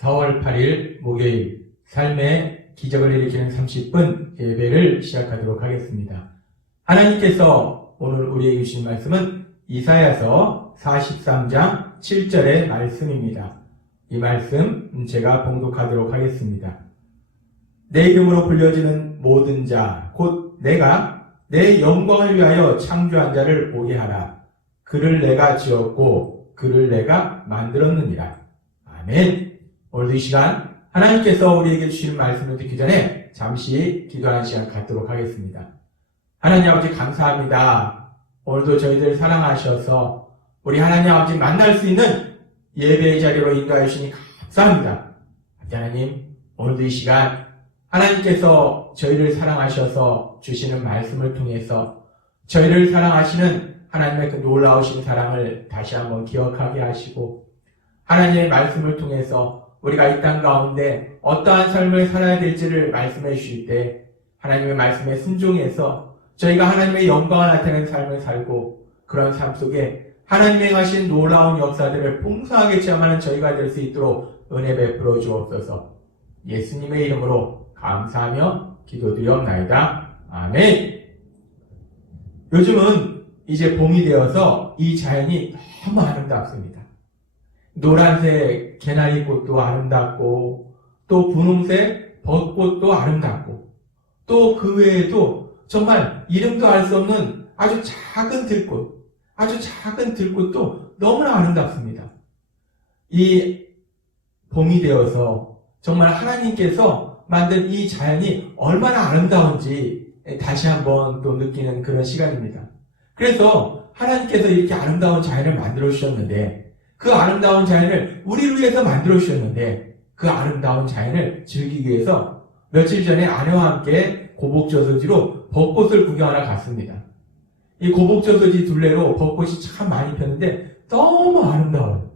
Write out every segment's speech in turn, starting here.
4월 8일 목요일 삶의 기적을 일으키는 30분 예배를 시작하도록 하겠습니다. 하나님께서 오늘 우리에게 주신 말씀은 이사야서 43장 7절의 말씀입니다. 이 말씀 제가 봉독하도록 하겠습니다. 내 이름으로 불려지는 모든 자, 곧 내가 내 영광을 위하여 창조한 자를 오게 하라. 그를 내가 지었고 그를 내가 만들었느니라. 아멘. 오늘도 이 시간 하나님께서 우리에게 주시는 말씀을 듣기 전에 잠시 기도하는 시간 갖도록 하겠습니다. 하나님 아버지 감사합니다. 오늘도 저희들 사랑하셔서 우리 하나님 아버지 만날 수 있는 예배의 자리로 인도하여 주시니 감사합니다. 하나님, 오늘도 이 시간 하나님께서 저희를 사랑하셔서 주시는 말씀을 통해서 저희를 사랑하시는 하나님의 그 놀라우신 사랑을 다시 한번 기억하게 하시고 하나님의 말씀을 통해서 우리가 이 땅 가운데 어떠한 삶을 살아야 될지를 말씀해 주실 때 하나님의 말씀에 순종해서 저희가 하나님의 영광을 나타내는 삶을 살고 그런 삶 속에 하나님이 행하신 놀라운 역사들을 풍성하게 체험하는 저희가 될 수 있도록 은혜 베풀어 주옵소서. 예수님의 이름으로 감사하며 기도드리옵나이다. 아멘. 요즘은 이제 봄이 되어서 이 자연이 너무 아름답습니다. 노란색 개나리꽃도 아름답고 또 분홍색 벚꽃도 아름답고 또 그 외에도 정말 이름도 알 수 없는 아주 작은 들꽃도 너무나 아름답습니다. 이 봄이 되어서 정말 하나님께서 만든 이 자연이 얼마나 아름다운지 다시 한번 또 느끼는 그런 시간입니다. 그래서 하나님께서 이렇게 아름다운 자연을 만들어 주셨는데 그 아름다운 자연을 우리를 위해서 만들어 주셨는데 그 아름다운 자연을 즐기기 위해서 며칠 전에 아내와 함께 고복저수지로 벚꽃을 구경하러 갔습니다. 이 고복저수지 둘레로 벚꽃이 참 많이 폈는데 너무 아름다워요.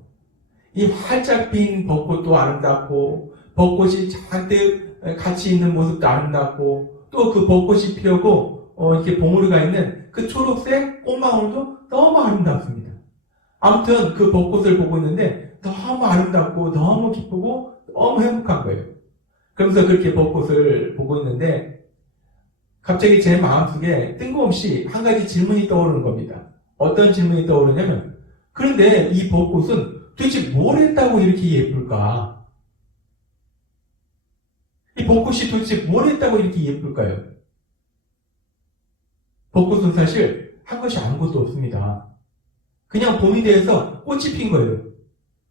이 활짝 핀 벚꽃도 아름답고 벚꽃이 잔뜩 같이 있는 모습도 아름답고 또 그 벚꽃이 피려고 이렇게 봉우리가 있는 그 초록색 꽃망울도 너무 아름답습니다. 아무튼 그 벚꽃을 보고 있는데 너무 아름답고 너무 기쁘고 너무 행복한 거예요. 그러면서 그렇게 벚꽃을 보고 있는데 갑자기 제 마음속에 뜬금없이 한 가지 질문이 떠오르는 겁니다. 어떤 질문이 떠오르냐면 그런데 이 벚꽃은 도대체 뭘 했다고 이렇게 예쁠까? 이 벚꽃이 도대체 뭘 했다고 이렇게 예쁠까요? 벚꽃은 사실 한 것이 아무것도 없습니다. 그냥 봄이 되어서 꽃이 핀 거예요.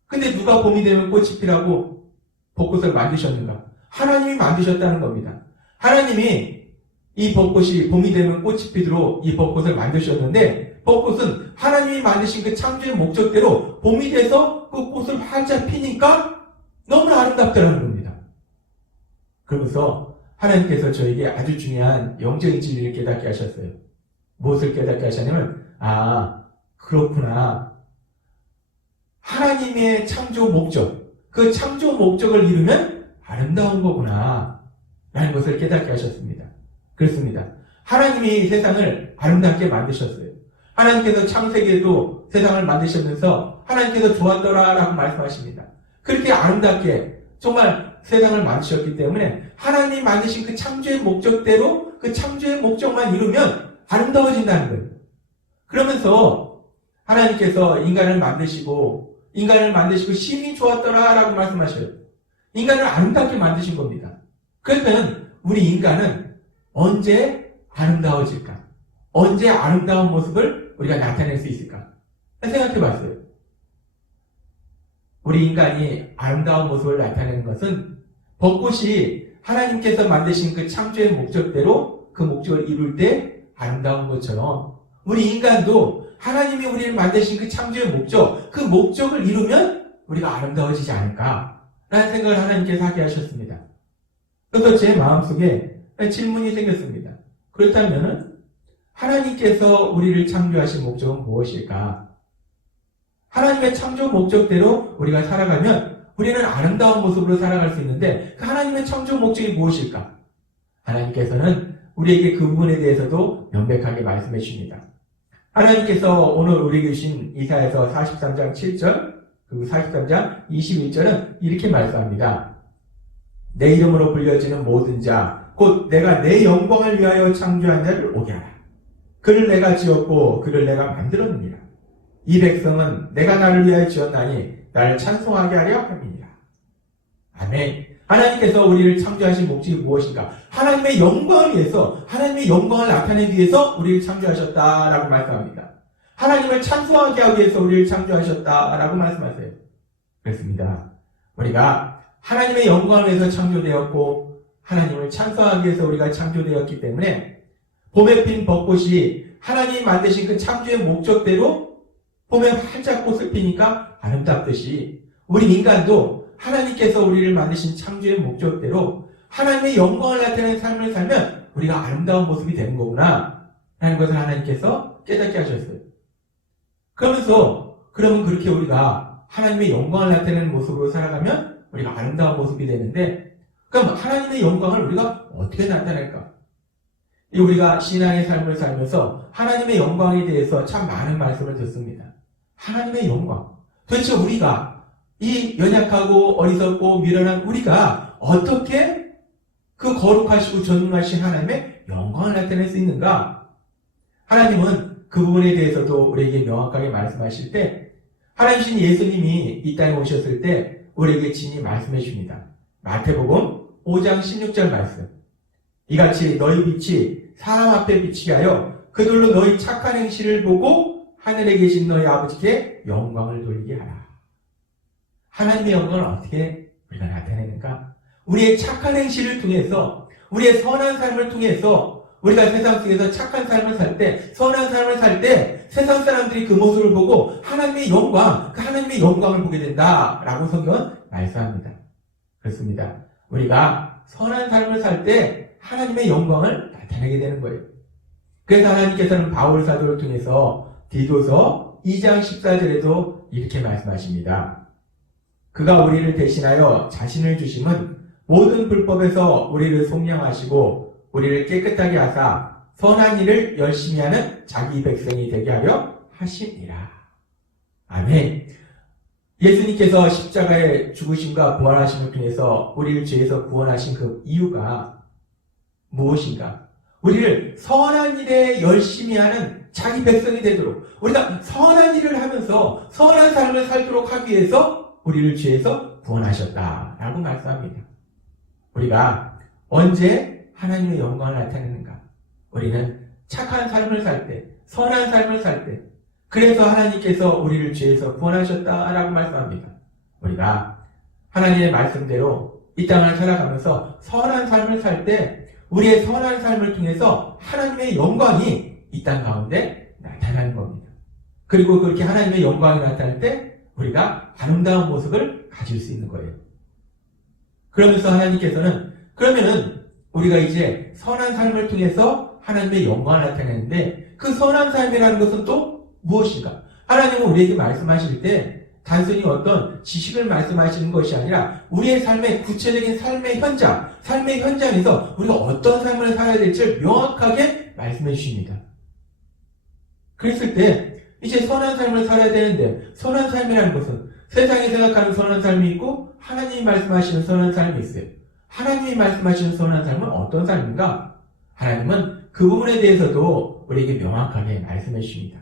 근데 누가 봄이 되면 꽃이 피라고 벚꽃을 만드셨는가? 하나님이 만드셨다는 겁니다. 하나님이 이 벚꽃이 봄이 되면 꽃이 피도록 이 벚꽃을 만드셨는데 벚꽃은 하나님이 만드신 그 창조의 목적대로 봄이 돼서 그 꽃을 활짝 피니까 너무나 아름답다는 겁니다. 그러면서 하나님께서 저에게 아주 중요한 영적인 진리를 깨닫게 하셨어요. 무엇을 깨닫게 하셨냐면 그렇구나. 하나님의 창조 목적, 그 창조 목적을 이루면 아름다운 거구나. 라는 것을 깨닫게 하셨습니다. 그렇습니다. 하나님이 세상을 아름답게 만드셨어요. 하나님께서 창세기에도 세상을 만드시면서 하나님께서 좋았더라 라고 말씀하십니다. 그렇게 아름답게 정말 세상을 만드셨기 때문에 하나님이 만드신 그 창조의 목적대로 그 창조의 목적만 이루면 아름다워진다는 거예요. 그러면서 하나님께서 인간을 만드시고 심히 좋았더라 라고 말씀하셔요. 인간을 아름답게 만드신 겁니다. 그러면 우리 인간은 언제 아름다워질까? 언제 아름다운 모습을 우리가 나타낼 수 있을까? 생각해 봤어요. 우리 인간이 아름다운 모습을 나타내는 것은 벚꽃이 하나님께서 만드신 그 창조의 목적대로 그 목적을 이룰 때 아름다운 것처럼 우리 인간도 하나님이 우리를 만드신 그 창조의 목적, 그 목적을 이루면 우리가 아름다워지지 않을까라는 생각을 하나님께서 하게 하셨습니다. 그래서 제 마음속에 질문이 생겼습니다. 그렇다면 하나님께서 우리를 창조하신 목적은 무엇일까? 하나님의 창조 목적대로 우리가 살아가면 우리는 아름다운 모습으로 살아갈 수 있는데 그 하나님의 창조 목적이 무엇일까? 하나님께서는 우리에게 그 부분에 대해서도 명백하게 말씀해 주십니다. 하나님께서 오늘 우리에게 주신 이사야서 43장 7절 그리고 43장 21절은 이렇게 말씀합니다. 내 이름으로 불려지는 모든 자, 곧 내가 내 영광을 위하여 창조한 자를 오게 하라. 그를 내가 지었고 그를 내가 만들었느니라. 이 백성은 내가 나를 위하여 지었나니 나를 찬송하게 하려 함이니라. 아멘. 하나님께서 우리를 창조하신 목적이 무엇인가? 하나님의 영광을 위해서, 하나님의 영광을 나타내기 위해서 우리를 창조하셨다라고 말씀합니다. 하나님을 찬송하게 하기 위해서 우리를 창조하셨다라고 말씀하세요. 그렇습니다. 우리가 하나님의 영광을 위해서 창조되었고 하나님을 찬송하기 위해서 우리가 창조되었기 때문에 봄에 핀 벚꽃이 하나님이 만드신 그 창조의 목적대로 봄에 활짝 꽃을 피니까 아름답듯이 우리 인간도 하나님께서 우리를 만드신 창조의 목적대로 하나님의 영광을 나타내는 삶을 살면 우리가 아름다운 모습이 되는 거구나 라는 것을 하나님께서 깨닫게 하셨어요. 그러면 그렇게 우리가 하나님의 영광을 나타내는 모습으로 살아가면 우리가 아름다운 모습이 되는데, 그럼 하나님의 영광을 우리가 어떻게 나타낼까? 우리가 신앙의 삶을 살면서 하나님의 영광에 대해서 참 많은 말씀을 듣습니다. 하나님의 영광. 도대체 우리가 이 연약하고 어리석고 미련한 우리가 어떻게 그 거룩하시고 전능하신 하나님의 영광을 나타낼 수 있는가? 하나님은 그 부분에 대해서도 우리에게 명확하게 말씀하실 때, 하나님이신 예수님이 이 땅에 오셨을 때 우리에게 친히 말씀해 줍니다. 마태복음 5장 16절 말씀. 이같이 너희 빛이 사람 앞에 비치게 하여 그들로 너희 착한 행실을 보고 하늘에 계신 너희 아버지께 영광을 돌리게 하라. 하나님의 영광을 어떻게 우리가 나타내는가? 우리의 착한 행실을 통해서, 우리의 선한 삶을 통해서 우리가 세상 속에서 착한 삶을 살 때, 선한 삶을 살 때 세상 사람들이 그 모습을 보고 하나님의 영광, 그 하나님의 영광을 보게 된다라고 성경은 말씀합니다. 그렇습니다. 우리가 선한 삶을 살 때 하나님의 영광을 나타내게 되는 거예요. 그래서 하나님께서는 바울 사도를 통해서 디도서 2장 14절에도 이렇게 말씀하십니다. 그가 우리를 대신하여 자신을 주심은 모든 불법에서 우리를 속량하시고 우리를 깨끗하게 하사 선한 일을 열심히 하는 자기 백성이 되게 하려 하심이라. 아멘. 예수님께서 십자가의 죽으심과 부활하심을 통해서 우리를 죄에서 구원하신 그 이유가 무엇인가? 우리를 선한 일에 열심히 하는 자기 백성이 되도록, 우리가 선한 일을 하면서 선한 삶을 살도록 하기 위해서 우리를 죄에서 구원하셨다라고 말씀합니다. 우리가 언제 하나님의 영광을 나타내는가? 우리는 착한 삶을 살 때, 선한 삶을 살 때, 그래서 하나님께서 우리를 죄에서 구원하셨다라고 말씀합니다. 우리가 하나님의 말씀대로 이 땅을 살아가면서 선한 삶을 살 때 우리의 선한 삶을 통해서 하나님의 영광이 이 땅 가운데 나타나는 겁니다. 그리고 그렇게 하나님의 영광이 나타날 때 우리가 아름다운 모습을 가질 수 있는 거예요. 그러면서 하나님께서는 그러면은 우리가 이제 선한 삶을 통해서 하나님의 영광을 나타내는데 그 선한 삶이라는 것은 또 무엇인가? 하나님은 우리에게 말씀하실 때 단순히 어떤 지식을 말씀하시는 것이 아니라 우리의 삶의 구체적인 삶의 현장에서 우리가 어떤 삶을 살아야 될지를 명확하게 말씀해 주십니다. 그랬을 때 이제 선한 삶을 살아야 되는데 선한 삶이라는 것은 세상이 생각하는 선한 삶이 있고 하나님이 말씀하시는 선한 삶이 있어요. 하나님이 말씀하시는 선한 삶은 어떤 삶인가? 하나님은 그 부분에 대해서도 우리에게 명확하게 말씀해 주십니다.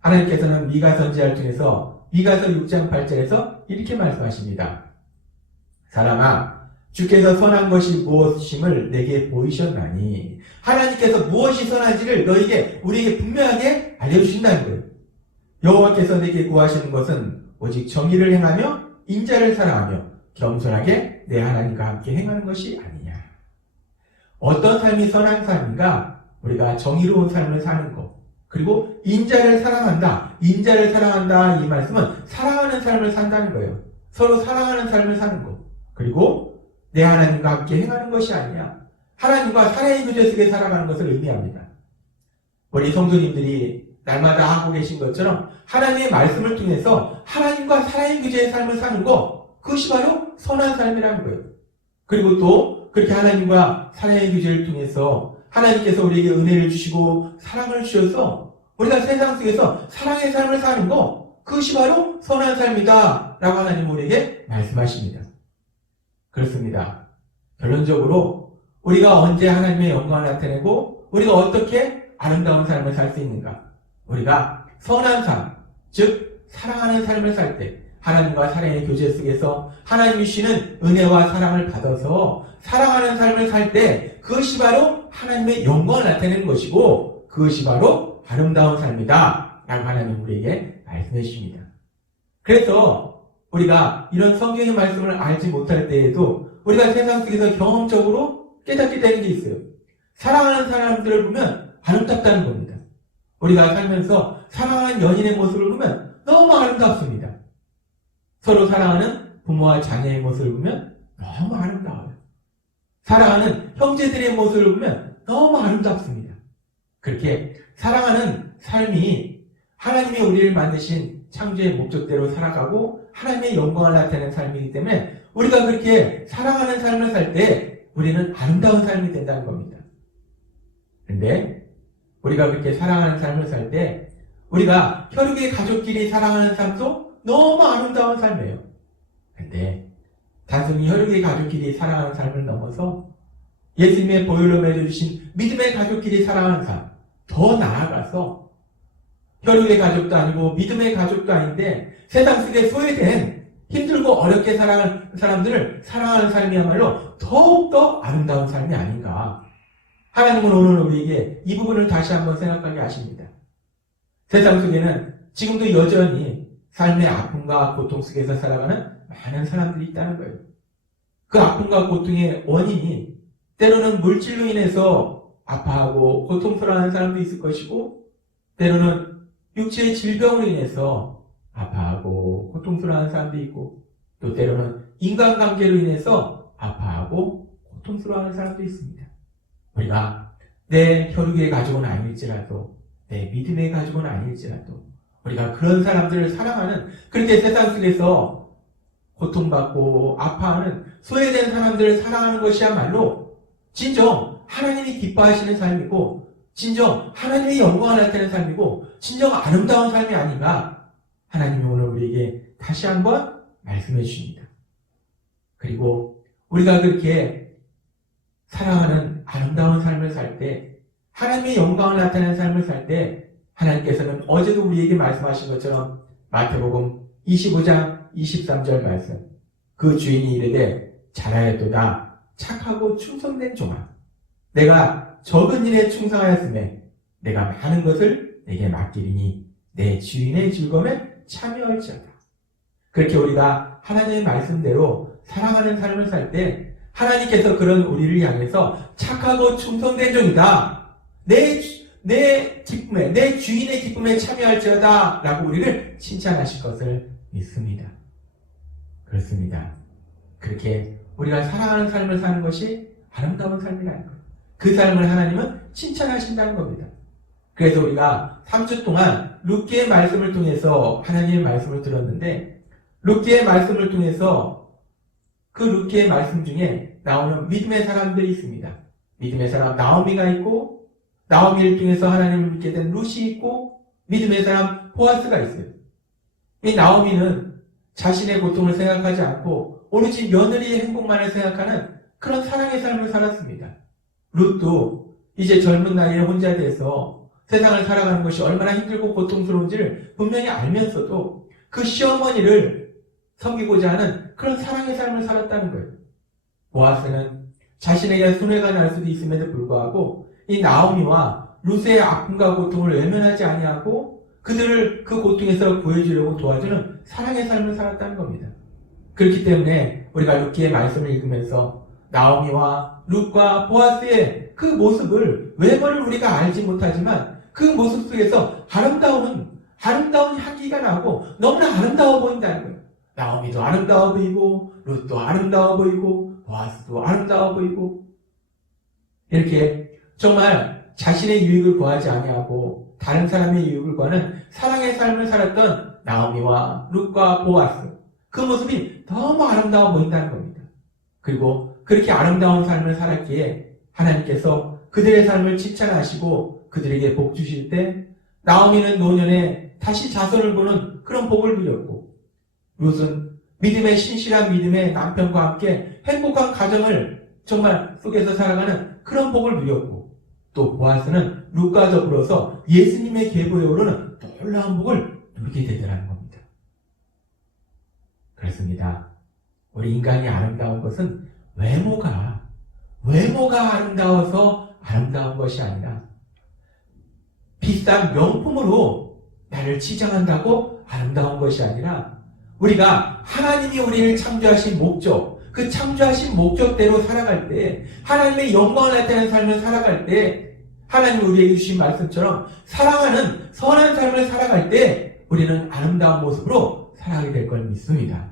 하나님께서는 미가 선지자를 통해서 미가서 6장 8절에서 이렇게 말씀하십니다. 사람아, 주께서 선한 것이 무엇임을 내게 보이셨나니. 하나님께서 무엇이 선한지를 우리에게 분명하게 알려주신다는 거예요. 여호와께서 내게 구하시는 것은 오직 정의를 행하며 인자를 사랑하며 겸손하게 내 하나님과 함께 행하는 것이 아니냐. 어떤 삶이 선한 삶인가? 우리가 정의로운 삶을 사는 것, 그리고 인자를 사랑한다. 인자를 사랑한다. 이 말씀은 사랑하는 삶을 산다는 거예요. 서로 사랑하는 삶을 사는 것. 그리고 내 하나님과 함께 행하는 것이 아니야. 하나님과 사랑의 교제 속에 살아가는 것을 의미합니다. 우리 성도님들이 날마다 하고 계신 것처럼 하나님의 말씀을 통해서 하나님과 사랑의 교제의 삶을 사는 것, 그것이 바로 선한 삶이라는 거예요. 그리고 또 그렇게 하나님과 사랑의 교제를 통해서 하나님께서 우리에게 은혜를 주시고 사랑을 주셔서 우리가 세상 속에서 사랑의 삶을 사는 거, 그것이 바로 선한 삶이다 라고 하나님 우리에게 말씀하십니다. 그렇습니다. 결론적으로 우리가 언제 하나님의 영광을 나타내고 우리가 어떻게 아름다운 삶을 살 수 있는가? 우리가 선한 삶, 즉 사랑하는 삶을 살 때 하나님과 사랑의 교제 속에서 하나님이 주시는 은혜와 사랑을 받아서 사랑하는 삶을 살 때 그것이 바로 하나님의 영광을 나타내는 것이고 그것이 바로 아름다운 삶이다 라고 하나님 우리에게 말씀해 주십니다. 그래서 우리가 이런 성경의 말씀을 알지 못할 때에도 우리가 세상 속에서 경험적으로 깨닫게 되는 게 있어요. 사랑하는 사람들을 보면 아름답다는 겁니다. 우리가 살면서 사랑하는 연인의 모습을 보면 너무 아름답습니다. 서로 사랑하는 부모와 자녀의 모습을 보면 너무 아름다워요. 사랑하는 형제들의 모습을 보면 너무 아름답습니다. 그렇게 사랑하는 삶이 하나님이 우리를 만드신 창조의 목적대로 살아가고 하나님의 영광을 나타내는 삶이기 때문에 우리가 그렇게 사랑하는 삶을 살 때 우리는 아름다운 삶이 된다는 겁니다. 그런데 우리가 그렇게 사랑하는 삶을 살 때 우리가 혈육의 가족끼리 사랑하는 삶도 너무 아름다운 삶이에요. 그런데 단순히 혈육의 가족끼리 사랑하는 삶을 넘어서 예수님의 보혈로 맺어주신 믿음의 가족끼리 사랑하는 삶, 더 나아가서 혈육의 가족도 아니고 믿음의 가족도 아닌데 세상 속에 소외된 힘들고 어렵게 살아가는 사람들을 사랑하는 삶이야말로 더욱더 아름다운 삶이 아닌가. 하나님은 오늘 우리에게 이 부분을 다시 한번 생각하게 하십니다. 세상 속에는 지금도 여전히 삶의 아픔과 고통 속에서 살아가는 많은 사람들이 있다는 거예요. 그 아픔과 고통의 원인이 때로는 물질로 인해서 아파하고 고통스러워하는 사람도 있을 것이고 때로는 육체의 질병으로 인해서 아파하고 고통스러워하는 사람도 있고 또 때로는 인간관계로 인해서 아파하고 고통스러워하는 사람도 있습니다. 우리가 내 혈육의 가족은 아닐지라도 내 믿음의 가족은 아닐지라도 우리가 그런 사람들을 사랑하는 그렇게 세상 속에서 고통받고 아파하는 소외된 사람들을 사랑하는 것이야말로 진정 하나님이 기뻐하시는 삶이고 진정 하나님의 영광을 나타내는 삶이고 진정 아름다운 삶이 아닌가 하나님이 오늘 우리에게 다시 한번 말씀해 주십니다. 그리고 우리가 그렇게 사랑하는 아름다운 삶을 살 때 하나님의 영광을 나타내는 삶을 살 때 하나님께서는 어제도 우리에게 말씀하신 것처럼 마태복음 25장 23절 말씀 그 주인이 이르되 잘하였도다 착하고 충성된 종아 내가 적은 일에 충성하였으며 내가 많은 것을 내게 맡기리니 내 주인의 즐거움에 참여할지어다. 그렇게 우리가 하나님의 말씀대로 사랑하는 삶을 살 때 하나님께서 그런 우리를 향해서 착하고 충성된 종이다. 내 기쁨에, 내 주인의 기쁨에 참여할지어다 라고 우리를 칭찬하실 것을 믿습니다. 그렇습니다. 그렇게 우리가 사랑하는 삶을 사는 것이 아름다운 삶이라는 거예요. 그 삶을 하나님은 칭찬하신다는 겁니다. 그래서 우리가 3주 동안 룻기의 말씀을 통해서 하나님의 말씀을 들었는데 룻기의 말씀을 통해서 그 룻기의 말씀 중에 나오는 믿음의 사람들이 있습니다. 믿음의 사람 나오미가 있고 나오미를 통해서 하나님을 믿게 된 룻이 있고 믿음의 사람 보아스가 있어요. 이 나오미는 자신의 고통을 생각하지 않고 오로지 며느리의 행복만을 생각하는 그런 사랑의 삶을 살았습니다. 룻도 이제 젊은 나이에 혼자 돼서 세상을 살아가는 것이 얼마나 힘들고 고통스러운지를 분명히 알면서도 그 시어머니를 섬기고자 하는 그런 사랑의 삶을 살았다는 거예요. 보아스는 자신에게 손해가 날 수도 있음에도 불구하고 이 나오미와 룻의 아픔과 고통을 외면하지 아니하고 그들을 그 고통에서 구해주려고 도와주는 사랑의 삶을 살았다는 겁니다. 그렇기 때문에 우리가 룻기의 말씀을 읽으면서 나오미와 룻과 보아스의 그 모습을 외모를 우리가 알지 못하지만 그 모습 속에서 아름다운 향기가 나고 너무나 아름다워 보인다는 거예요. 나오미도 아름다워 보이고 룻도 아름다워 보이고 보아스도 아름다워 보이고 이렇게 정말 자신의 유익을 구하지 아니하고 다른 사람의 유익을 구하는 사랑의 삶을 살았던 나오미와 룻과 보아스 그 모습이 너무 아름다워 보인다는 겁니다. 그리고 그렇게 아름다운 삶을 살았기에 하나님께서 그들의 삶을 칭찬하시고 그들에게 복 주실 때 나오미는 노년에 다시 자손을 보는 그런 복을 누렸고, 롯은 믿음의 신실한 믿음의 남편과 함께 행복한 가정을 정말 속에서 살아가는 그런 복을 누렸고, 또 보아스는 룻과 더불어서 예수님의 계보에 오르는 놀라운 복을 누리게 되더라는 겁니다. 그렇습니다. 우리 인간이 아름다운 것은 외모가 아름다워서 아름다운 것이 아니라 비싼 명품으로 나를 치장한다고 아름다운 것이 아니라 우리가 하나님이 우리를 창조하신 목적, 그 창조하신 목적대로 살아갈 때, 하나님의 영광을 나타내는 삶을 살아갈 때, 하나님이 우리에게 주신 말씀처럼 사랑하는 선한 삶을 살아갈 때 우리는 아름다운 모습으로 살아가게 될 걸 믿습니다.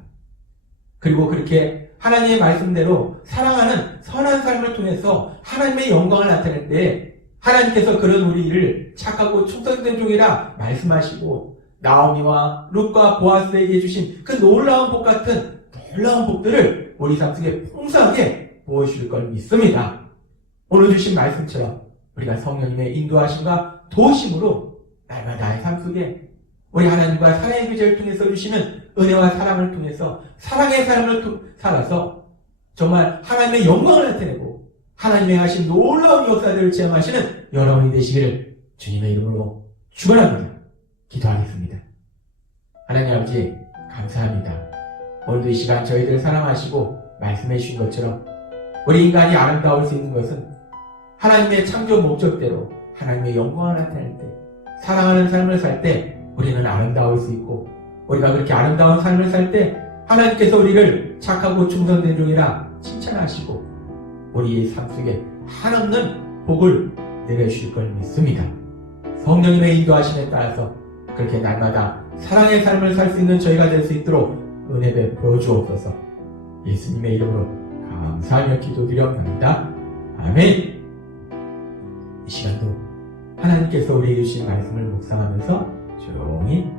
그리고 그렇게 하나님의 말씀대로 사랑하는 선한 삶을 통해서 하나님의 영광을 나타낼 때 하나님께서 그런 우리를 착하고 충성된 종이라 말씀하시고 나오미와 룻과 보아스에게 주신 그 놀라운 복 같은 놀라운 복들을 우리 삶 속에 풍성하게 부어주실 걸 믿습니다. 오늘 주신 말씀처럼 우리가 성령님의 인도하심과 도우심으로 날마다의 삶 속에 우리 하나님과 사랑의 교제를 통해서 주시는 은혜와 사랑을 통해서 사랑의 삶을 살아서 정말 하나님의 영광을 나타내고 하나님의 하신 놀라운 역사들을 체험하시는 여러분이 되시기를 주님의 이름으로 축원합니다. 기도하겠습니다. 하나님 아버지 감사합니다. 오늘도 이 시간 저희들을 사랑하시고 말씀해 주신 것처럼 우리 인간이 아름다울 수 있는 것은 하나님의 창조 목적대로 하나님의 영광을 나타낼 때, 사랑하는 삶을 살 때 우리는 아름다울 수 있고, 우리가 그렇게 아름다운 삶을 살 때 하나님께서 우리를 착하고 충성된 종이라 칭찬하시고 우리의 삶 속에 한없는 복을 내려주실 걸 믿습니다. 성령님의 인도하심에 따라서 그렇게 날마다 사랑의 삶을 살 수 있는 저희가 될 수 있도록 은혜 베풀어 주옵소서. 예수님의 이름으로 감사하며 기도드려옵나이다. 아멘. 이 시간도 하나님께서 우리에게 주신 말씀을 묵상하면서 조용히